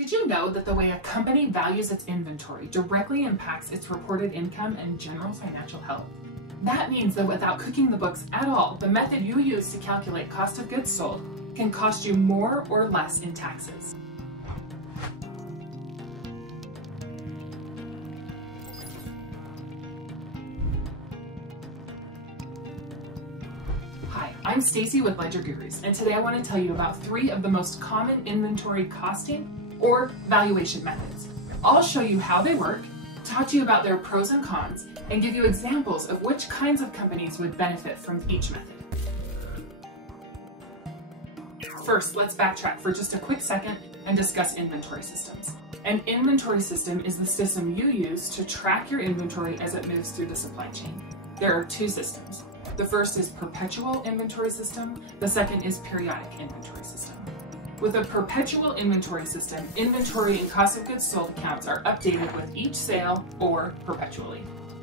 Did you know that the way a company values its inventory directly impacts its reported income and general financial health? That means that without cooking the books at all, the method you use to calculate cost of goods sold can cost you more or less in taxes. Hi, I'm Stacy with LedgerGurus, and today I want to tell you about 3 of the most common inventory costing or valuation methods. I'll show you how they work, talk to you about their pros and cons, and give you examples of which kinds of companies would benefit from each method. First, let's backtrack for just a quick second and discuss inventory systems. An inventory system is the system you use to track your inventory as it moves through the supply chain. There are 2 systems. The first is perpetual inventory system. The second is periodic inventory system. With a perpetual inventory system, inventory and cost of goods sold accounts are updated with each sale or perpetually.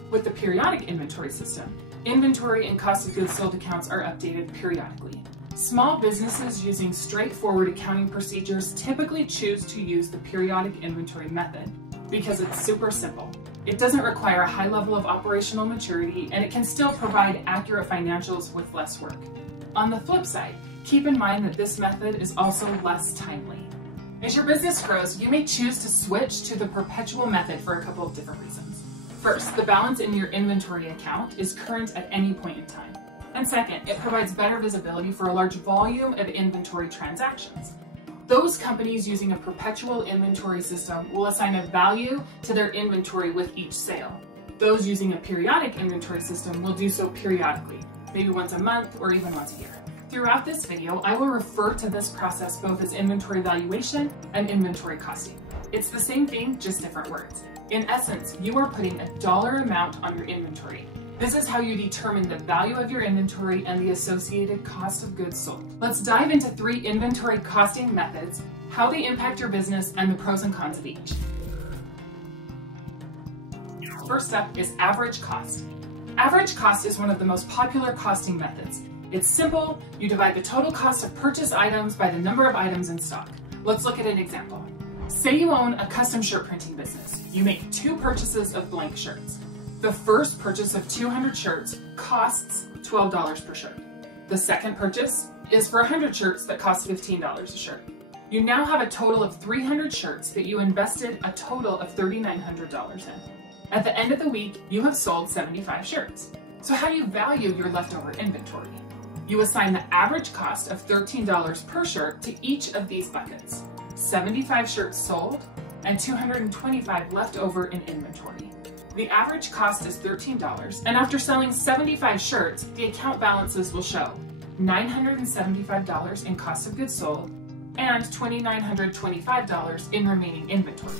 With the periodic inventory system, inventory and cost of goods sold accounts are updated periodically. Small businesses using straightforward accounting procedures typically choose to use the periodic inventory method because it's super simple. It doesn't require a high level of operational maturity, and it can still provide accurate financials with less work. On the flip side, keep in mind that this method is also less timely. As your business grows, you may choose to switch to the perpetual method for a couple of different reasons. First, the balance in your inventory account is current at any point in time. And second, it provides better visibility for a large volume of inventory transactions. Those companies using a perpetual inventory system will assign a value to their inventory with each sale. Those using a periodic inventory system will do so periodically, maybe once a month or even once a year. Throughout this video, I will refer to this process both as inventory valuation and inventory costing. It's the same thing, just different words. In essence, you are putting a dollar amount on your inventory. This is how you determine the value of your inventory and the associated cost of goods sold. Let's dive into 3 inventory costing methods, how they impact your business, and the pros and cons of each. First up is average cost. Average cost is one of the most popular costing methods. It's simple. You divide the total cost of purchased items by the number of items in stock. Let's look at an example. Say you own a custom shirt printing business. You make 2 purchases of blank shirts. The first purchase of 200 shirts costs $12 per shirt. The second purchase is for 100 shirts that cost $15 a shirt. You now have a total of 300 shirts that you invested a total of $3,900 in. At the end of the week, you have sold 75 shirts. So how do you value your leftover inventory? You assign the average cost of $13 per shirt to each of these buckets. 75 shirts sold and 225 left over in inventory. The average cost is $13, and after selling 75 shirts, the account balances will show $975 in cost of goods sold and $2,925 in remaining inventory.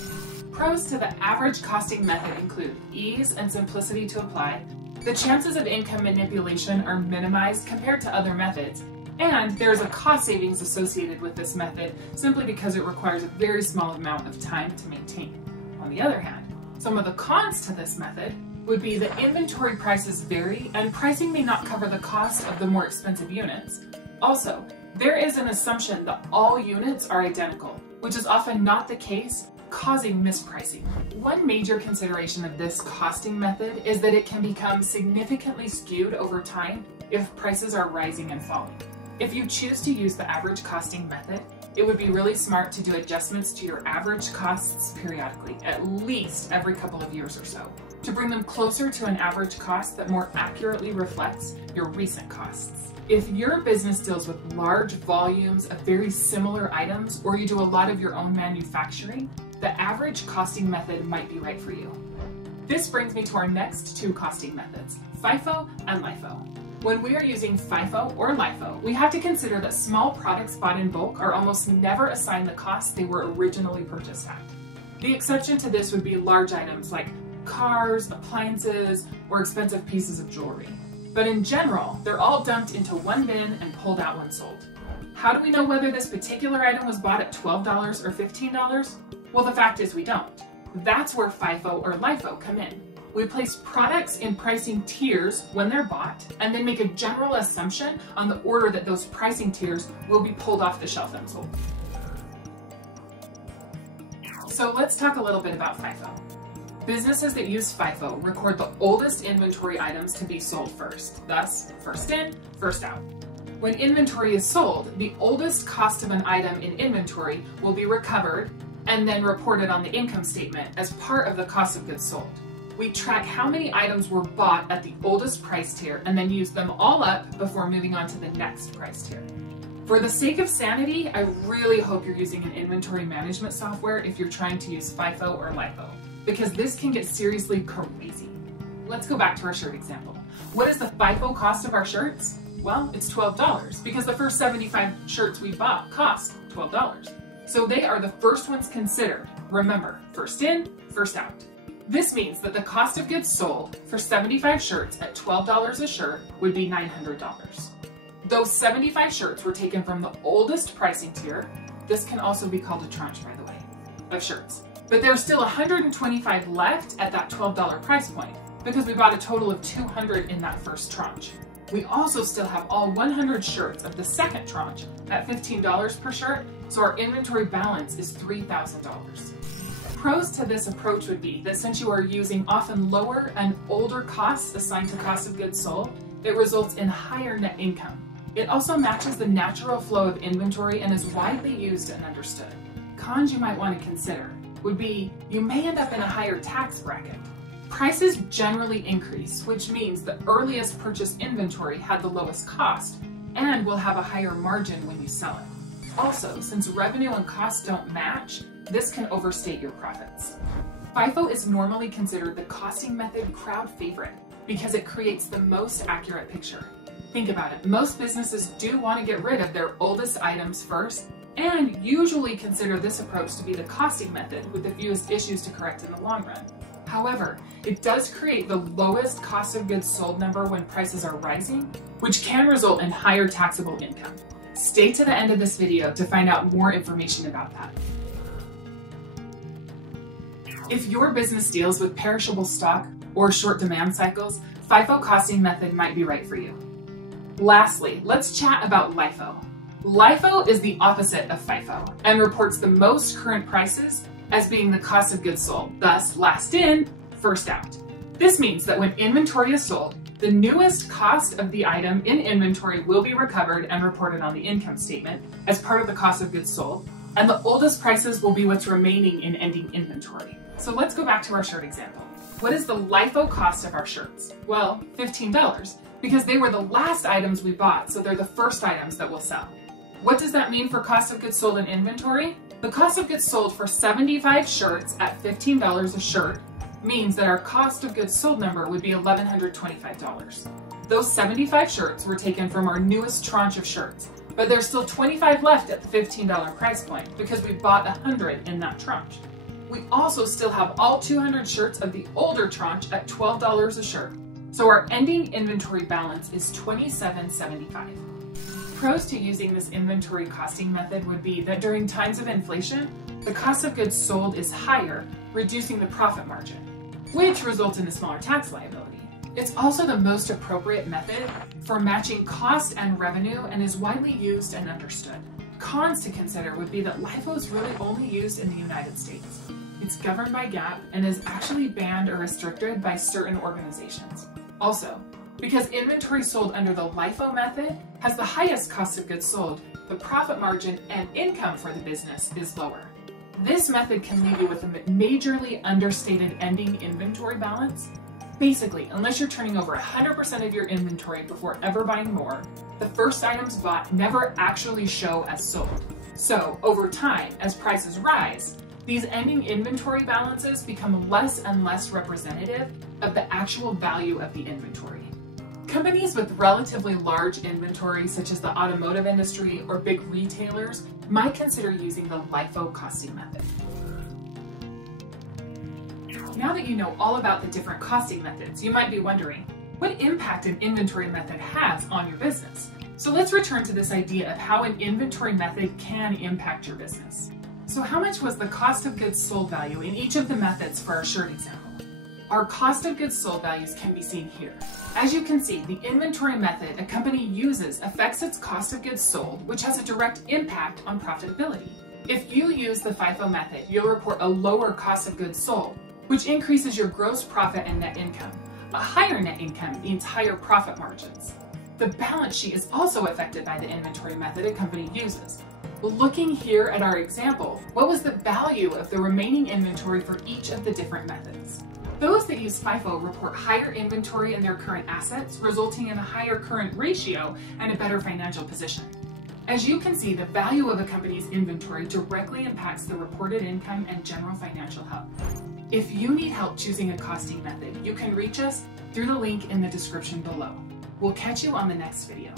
Pros to the average costing method include ease and simplicity to apply. The chances of income manipulation are minimized compared to other methods, and there is a cost savings associated with this method simply because it requires a very small amount of time to maintain. On the other hand, some of the cons to this method would be that inventory prices vary and pricing may not cover the cost of the more expensive units. Also, there is an assumption that all units are identical, which is often not the case, causing mispricing. One major consideration of this costing method is that it can become significantly skewed over time if prices are rising and falling. If you choose to use the average costing method, it would be really smart to do adjustments to your average costs periodically, at least every couple of years or so, to bring them closer to an average cost that more accurately reflects your recent costs. If your business deals with large volumes of very similar items, or you do a lot of your own manufacturing, the average costing method might be right for you. This brings me to our next 2 costing methods, FIFO and LIFO. When we are using FIFO or LIFO, we have to consider that small products bought in bulk are almost never assigned the cost they were originally purchased at. The exception to this would be large items like cars, appliances, or expensive pieces of jewelry. But in general, they're all dumped into one bin and pulled out when sold. How do we know whether this particular item was bought at $12 or $15? Well, the fact is we don't. That's where FIFO or LIFO come in. We place products in pricing tiers when they're bought, and then make a general assumption on the order that those pricing tiers will be pulled off the shelf and sold. So let's talk a little bit about FIFO. Businesses that use FIFO record the oldest inventory items to be sold first, thus first in, first out. When inventory is sold, the oldest cost of an item in inventory will be recovered and then reported on the income statement as part of the cost of goods sold. We track how many items were bought at the oldest price tier and then use them all up before moving on to the next price tier. For the sake of sanity, I really hope you're using an inventory management software if you're trying to use FIFO or LIFO, because this can get seriously crazy. Let's go back to our shirt example. What is the FIFO cost of our shirts? Well, it's $12 because the first 75 shirts we bought cost $12. So they are the first ones considered. Remember, first in, first out. This means that the cost of goods sold for 75 shirts at $12 a shirt would be $900. Those 75 shirts were taken from the oldest pricing tier. This can also be called a tranche, by the way, of shirts. But there's still 125 left at that $12 price point because we bought a total of 200 in that first tranche. We also still have all 100 shirts of the second tranche at $15 per shirt, so our inventory balance is $3,000. Pros to this approach would be that since you are using often lower and older costs assigned to cost of goods sold, it results in higher net income. It also matches the natural flow of inventory and is widely used and understood. Cons you might want to consider would be you may end up in a higher tax bracket. Prices generally increase, which means the earliest purchased inventory had the lowest cost and will have a higher margin when you sell it. Also, since revenue and costs don't match, this can overstate your profits. FIFO is normally considered the costing method crowd favorite because it creates the most accurate picture. Think about it, most businesses do want to get rid of their oldest items first and usually consider this approach to be the costing method with the fewest issues to correct in the long run. However, it does create the lowest cost of goods sold number when prices are rising, which can result in higher taxable income. Stay to the end of this video to find out more information about that. If your business deals with perishable stock or short demand cycles, FIFO costing method might be right for you. Lastly, let's chat about LIFO. LIFO is the opposite of FIFO and reports the most current prices as being the cost of goods sold, thus last in, first out. This means that when inventory is sold, the newest cost of the item in inventory will be recovered and reported on the income statement as part of the cost of goods sold, and the oldest prices will be what's remaining in ending inventory. So let's go back to our shirt example. What is the LIFO cost of our shirts? Well, $15, because they were the last items we bought, so they're the first items that we'll sell. What does that mean for cost of goods sold in inventory? The cost of goods sold for 75 shirts at $15 a shirt means that our cost of goods sold number would be $1,125. Those 75 shirts were taken from our newest tranche of shirts, but there's still 25 left at the $15 price point because we bought 100 in that tranche. We also still have all 200 shirts of the older tranche at $12 a shirt, so our ending inventory balance is $27.75. Pros to using this inventory costing method would be that during times of inflation, the cost of goods sold is higher, reducing the profit margin, which results in a smaller tax liability. It's also the most appropriate method for matching cost and revenue and is widely used and understood. Cons to consider would be that LIFO is really only used in the United States. It's governed by GAAP and is actually banned or restricted by certain organizations. Also, because inventory sold under the LIFO method has the highest cost of goods sold, the profit margin and income for the business is lower. This method can leave you with a majorly understated ending inventory balance. Basically, unless you're turning over 100% of your inventory before ever buying more, the first items bought never actually show as sold. So, over time, as prices rise, these ending inventory balances become less and less representative of the actual value of the inventory. Companies with relatively large inventory, such as the automotive industry or big retailers, might consider using the LIFO costing method. Now that you know all about the different costing methods, you might be wondering, what impact an inventory method has on your business? So let's return to this idea of how an inventory method can impact your business. So how much was the cost of goods sold value in each of the methods for our shirt example? Our cost of goods sold values can be seen here. As you can see, the inventory method a company uses affects its cost of goods sold, which has a direct impact on profitability. If you use the FIFO method, you'll report a lower cost of goods sold, which increases your gross profit and net income. A higher net income means higher profit margins. The balance sheet is also affected by the inventory method a company uses. Looking here at our example, what was the value of the remaining inventory for each of the different methods? Those that use FIFO report higher inventory in their current assets, resulting in a higher current ratio and a better financial position. As you can see, the value of a company's inventory directly impacts the reported income and general financial health. If you need help choosing a costing method, you can reach us through the link in the description below. We'll catch you on the next video.